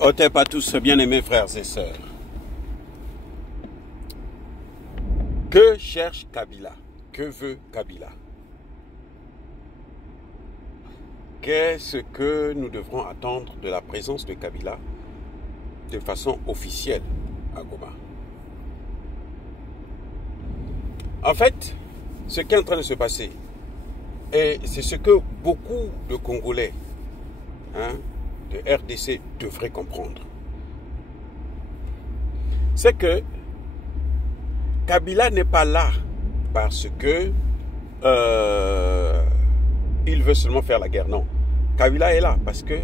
Otep à tous, bien-aimés frères et sœurs. Que cherche Kabila? Que veut Kabila? Qu'est-ce que nous devrons attendre de la présence de Kabila de façon officielle à Goma? En fait, ce qui est en train de se passer, et c'est ce que beaucoup de Congolais de RDC devraient comprendre, c'est que Kabila n'est pas là parce que il veut seulement faire la guerre. Non, Kabila est là parce que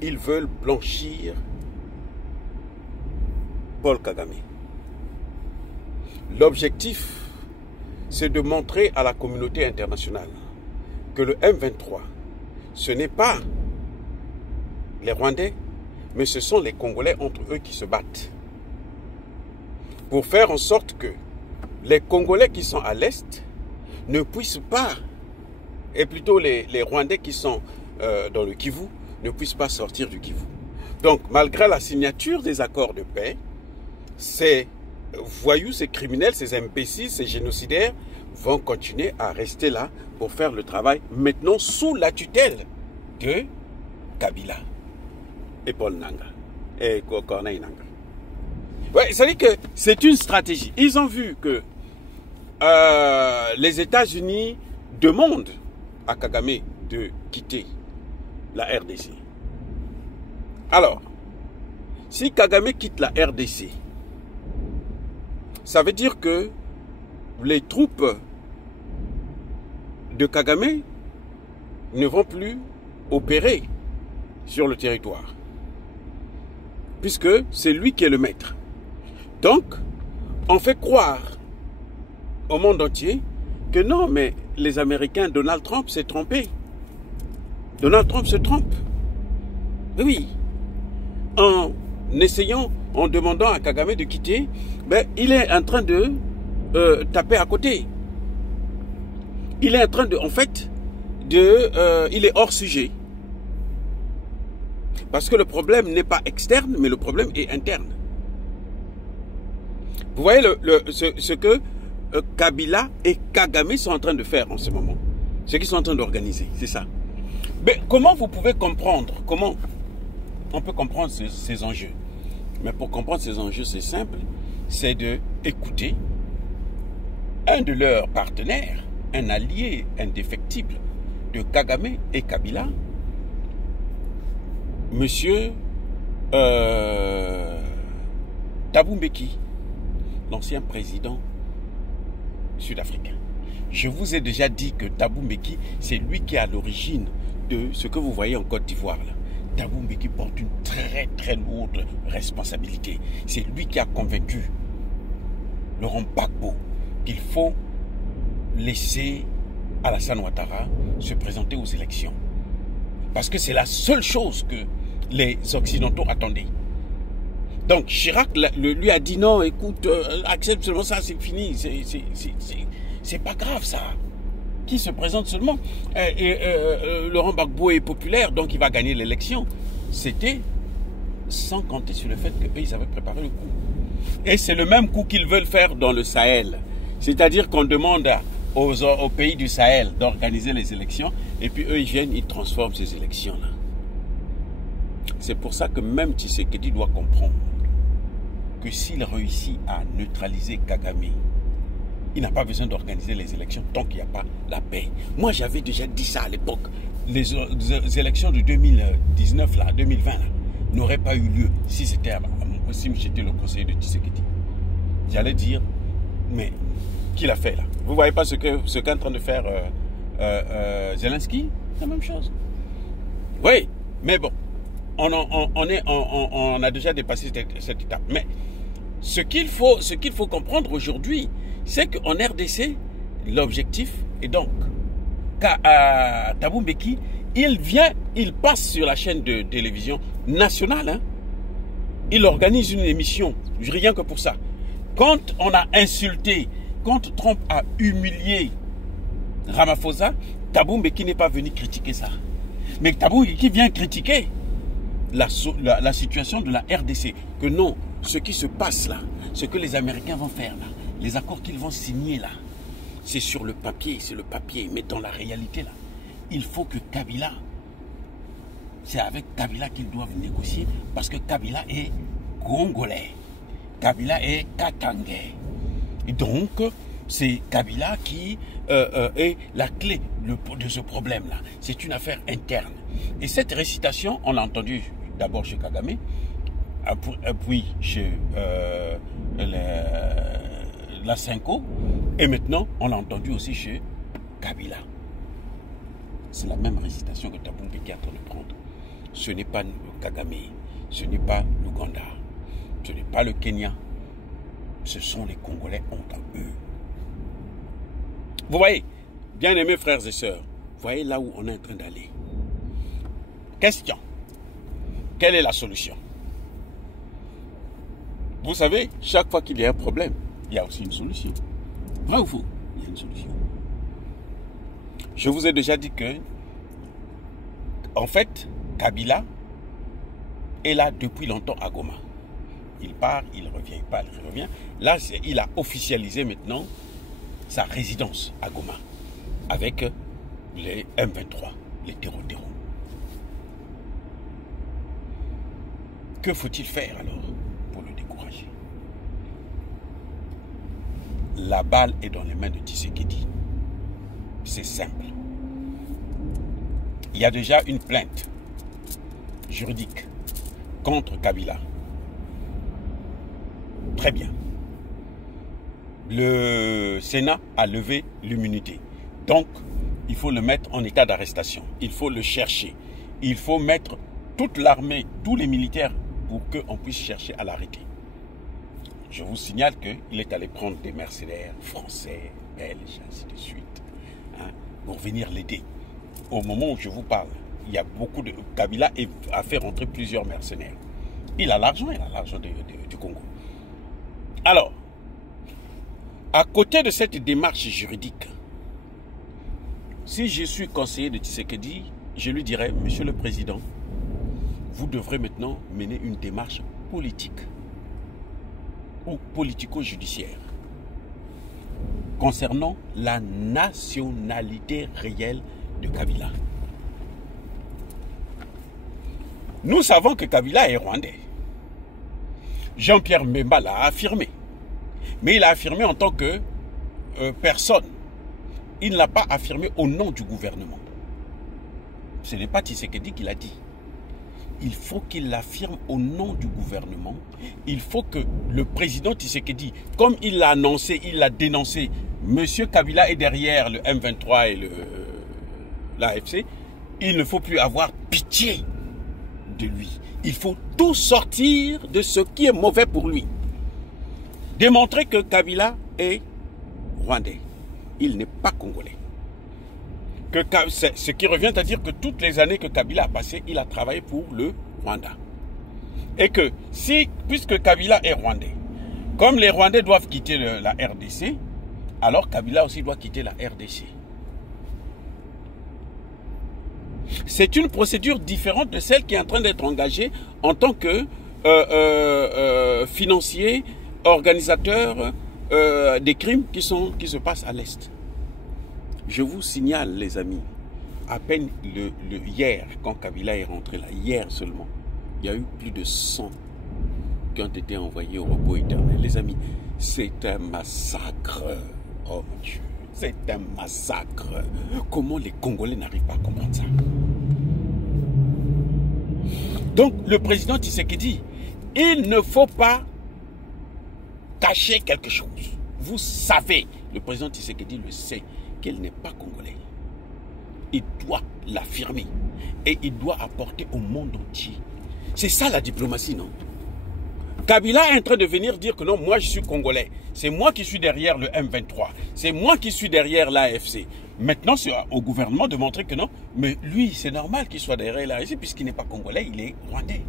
ils veulent blanchir Paul Kagame. L'objectif, c'est de montrer à la communauté internationale que le M23, ce n'est pas les Rwandais, mais ce sont les Congolais entre eux qui se battent. Pour faire en sorte que les Congolais qui sont à l'Est ne puissent pas, et plutôt les Rwandais qui sont dans le Kivu, ne puissent pas sortir du Kivu. Donc, malgré la signature des accords de paix, ces voyous, ces criminels, ces imbéciles, ces génocidaires vont continuer à rester là pour faire le travail, maintenant sous la tutelle de Kabila et Paul Nanga et Corneille Nanga. Ouais, ça veut dire que c'est une stratégie. Ils ont vu que les États-Unis demandent à Kagame de quitter la RDC. Alors, si Kagame quitte la RDC, ça veut dire que les troupes de Kagame ne vont plus opérer sur le territoire, puisque c'est lui qui est le maître. Donc, on fait croire au monde entier que non, mais les Américains, Donald Trump s'est trompé. Donald Trump se trompe. Oui. En essayant, en demandant à Kagame de quitter, ben, il est en train de taper à côté. Il est en train de, en fait, il est hors sujet. Parce que le problème n'est pas externe, mais le problème est interne. Vous voyez ce que Kabila et Kagame sont en train de faire en ce moment. Ce qu'ils sont en train d'organiser, c'est ça. Mais comment vous pouvez comprendre, comment on peut comprendre ces enjeux? Mais pour comprendre ces enjeux, c'est simple, c'est d'écouter un de leurs partenaires, un allié indéfectible de Kagame et Kabila, Monsieur Thabo Mbeki, l'ancien président sud-africain. Je vous ai déjà dit que Thabo Mbeki, c'est lui qui est à l'origine de ce que vous voyez en Côte d'Ivoire. Thabo Mbeki porte une très très lourde responsabilité. C'est lui qui a convaincu Laurent Gbagbo qu'il faut laisser Alassane Ouattara se présenter aux élections. Parce que c'est la seule chose que les Occidentaux attendaient. Donc Chirac lui a dit non, écoute, accepte seulement ça, c'est fini, c'est pas grave ça. Qui se présente seulement Laurent Gbagbo est populaire, donc il va gagner l'élection. C'était sans compter sur le fait qu'ils avaient préparé le coup. Et c'est le même coup qu'ils veulent faire dans le Sahel. C'est-à-dire qu'on demande aux pays du Sahel d'organiser les élections, et puis eux ils viennent, ils transforment ces élections-là. C'est pour ça que même Tshisekedi doit comprendre que s'il réussit à neutraliser Kagame, il n'a pas besoin d'organiser les élections tant qu'il n'y a pas la paix. Moi, j'avais déjà dit ça à l'époque. Les élections de 2019, là, 2020, là, n'auraient pas eu lieu si j'étais le conseiller de Tshisekedi. J'allais dire, mais qui l'a fait là? Vous ne voyez pas ce qu'est en train de faire Zelensky? C'est la même chose. Oui, mais bon, on a déjà dépassé cette étape. Mais ce qu'il faut comprendre aujourd'hui, c'est qu'en RDC, l'objectif est donc qu'à Thabo Mbeki, il passe sur la chaîne de télévision nationale. Hein. Il organise une émission, rien que pour ça. Quand on a insulté, quand Trump a humilié Ramaphosa, Thabo Mbeki n'est pas venu critiquer ça. Mais Thabo Mbeki vient critiquer la situation de la RDC. Que non, ce qui se passe là, ce que les Américains vont faire là, les accords qu'ils vont signer là, c'est sur le papier, mais dans la réalité là, il faut que Kabila, c'est avec Kabila qu'ils doivent négocier, parce que Kabila est congolais, Kabila est katangais. Et donc, c'est Kabila qui est la clé de ce problème-là. C'est une affaire interne. Et cette récitation, on l'a entendue d'abord chez Kagame, puis chez la Cinco, et maintenant, on l'a entendu aussi chez Kabila. C'est la même récitation que Thabo Mbeki est en train de prendre. Ce n'est pas Kagame, ce n'est pas l'Ouganda, ce n'est pas le Kenya, ce sont les Congolais entre eux. Vous voyez, bien aimés frères et sœurs, vous voyez là où on est en train d'aller. Question, quelle est la solution? Vous savez, chaque fois qu'il y a un problème, il y a aussi une solution. Vrai ou faux? Il y a une solution. Je vous ai déjà dit que, en fait, Kabila est là depuis longtemps à Goma. Il part, il revient, il part, il revient. Là, il a officialisé maintenant sa résidence à Goma avec les M23, les terreaux. Que faut-il faire alors pour le décourager? La balle est dans les mains de Tshisekedi. C'est simple. Il y a déjà une plainte juridique contre Kabila. Très bien. Le Sénat a levé l'immunité. Donc, il faut le mettre en état d'arrestation. Il faut le chercher. Il faut mettre toute l'armée, tous les militaires pour qu'on puisse chercher à l'arrêter. Je vous signale qu'il est allé prendre des mercenaires français, belges, ainsi de suite, pour venir l'aider. Au moment où je vous parle, il y a beaucoup de... Kabila a fait rentrer plusieurs mercenaires. Il a l'argent du Congo. Alors, à côté de cette démarche juridique, si je suis conseiller de Tshisekedi, je lui dirais, Monsieur le Président, vous devrez maintenant mener une démarche politique ou politico-judiciaire concernant la nationalité réelle de Kabila. Nous savons que Kabila est rwandais. Jean-Pierre Mbemba l'a affirmé. Mais il a affirmé en tant que personne. Il ne l'a pas affirmé au nom du gouvernement. Ce n'est pas Tshisekedi qui l'a dit. Il faut qu'il l'affirme au nom du gouvernement. Il faut que le président Tshisekedi, comme il l'a annoncé, il l'a dénoncé, M. Kabila est derrière le M23 et l'AFC, il ne faut plus avoir pitié de lui. Il faut tout sortir de ce qui est mauvais pour lui. Démontrer que Kabila est rwandais. Il n'est pas congolais. Ce qui revient à dire que toutes les années que Kabila a passées, il a travaillé pour le Rwanda. Et que puisque Kabila est rwandais, comme les Rwandais doivent quitter la RDC, alors Kabila aussi doit quitter la RDC. C'est une procédure différente de celle qui est en train d'être engagée en tant que financier, organisateur des crimes qui se passent à l'Est. Je vous signale, les amis, à peine hier, quand Kabila est rentré là, hier seulement, il y a eu plus de 100 qui ont été envoyés au repos éternel. Les amis, c'est un massacre. Oh mon Dieu, c'est un massacre. Comment les Congolais n'arrivent pas à comprendre ça? Donc, le président Tshisekedi, il ne faut pas cacher quelque chose. Vous savez, le président Tshisekedi le sait, qu'il n'est pas congolais. Il doit l'affirmer et il doit apporter au monde entier. C'est ça la diplomatie, non? Kabila est en train de venir dire que non, moi je suis congolais. C'est moi qui suis derrière le M23. C'est moi qui suis derrière l'AFC. Maintenant, c'est au gouvernement de montrer que non, mais lui, c'est normal qu'il soit derrière l'AFC puisqu'il n'est pas congolais, il est rwandais.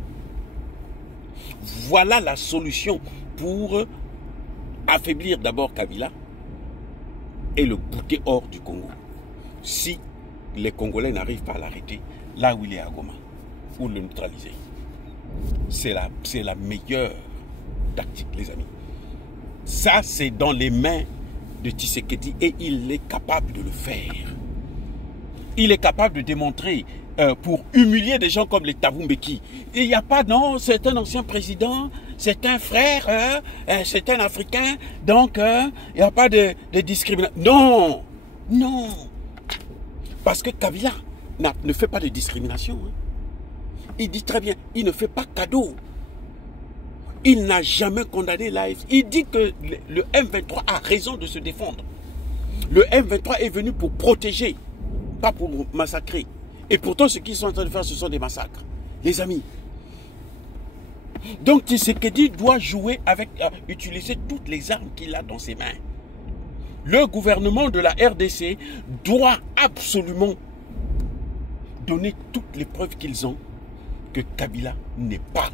Voilà la solution pour affaiblir d'abord Kabila et le bouter hors du Congo. Si les Congolais n'arrivent pas à l'arrêter, là où il est à Goma, ou le neutraliser. c'est la meilleure tactique, les amis. Ça, c'est dans les mains de Tshisekedi et il est capable de le faire. Il est capable de démontrer pour humilier des gens comme les Thabo Mbeki. Il n'y a pas, non, c'est un ancien président, c'est un frère, c'est un Africain, donc il n'y a pas de discrimination. Non, non. Parce que Kabila ne fait pas de discrimination. Hein. Il dit très bien, il ne fait pas cadeau. Il n'a jamais condamné l'AFC. Il dit que le M23 a raison de se défendre. Le M23 est venu pour protéger, pas pour massacrer. Et pourtant, ce qu'ils sont en train de faire, ce sont des massacres. Les amis. Donc, Tshisekedi doit jouer avec, utiliser toutes les armes qu'il a dans ses mains. Le gouvernement de la RDC doit absolument donner toutes les preuves qu'ils ont que Kabila n'est pas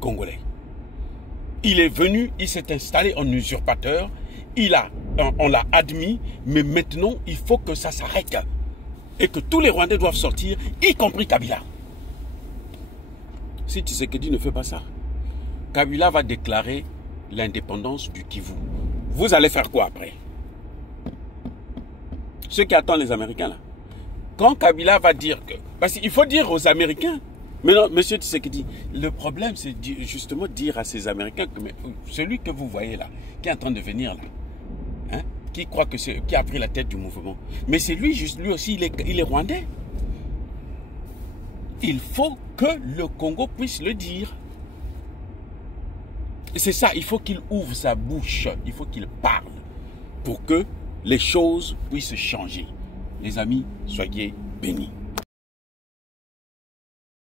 congolais. Il est venu, il s'est installé en usurpateur, on l'a admis, mais maintenant il faut que ça s'arrête et que tous les Rwandais doivent sortir, y compris Kabila. Si Tshisekedi ne fait pas ça, Kabila va déclarer l'indépendance du Kivu. Vous allez faire quoi après? Ceux qui attendent les Américains là. Quand Kabila va dire que... Parce qu'il faut dire aux Américains. Mais non, monsieur Tshisekedi, le problème c'est justement dire à ces Américains que celui que vous voyez là, qui est en train de venir là, hein, qui croit que c'est, qui a pris la tête du mouvement, mais c'est lui, lui aussi, il est rwandais. Il faut que le Congo puisse le dire. C'est ça, il faut qu'il ouvre sa bouche, il faut qu'il parle pour que les choses puissent changer. Les amis, soyez bénis.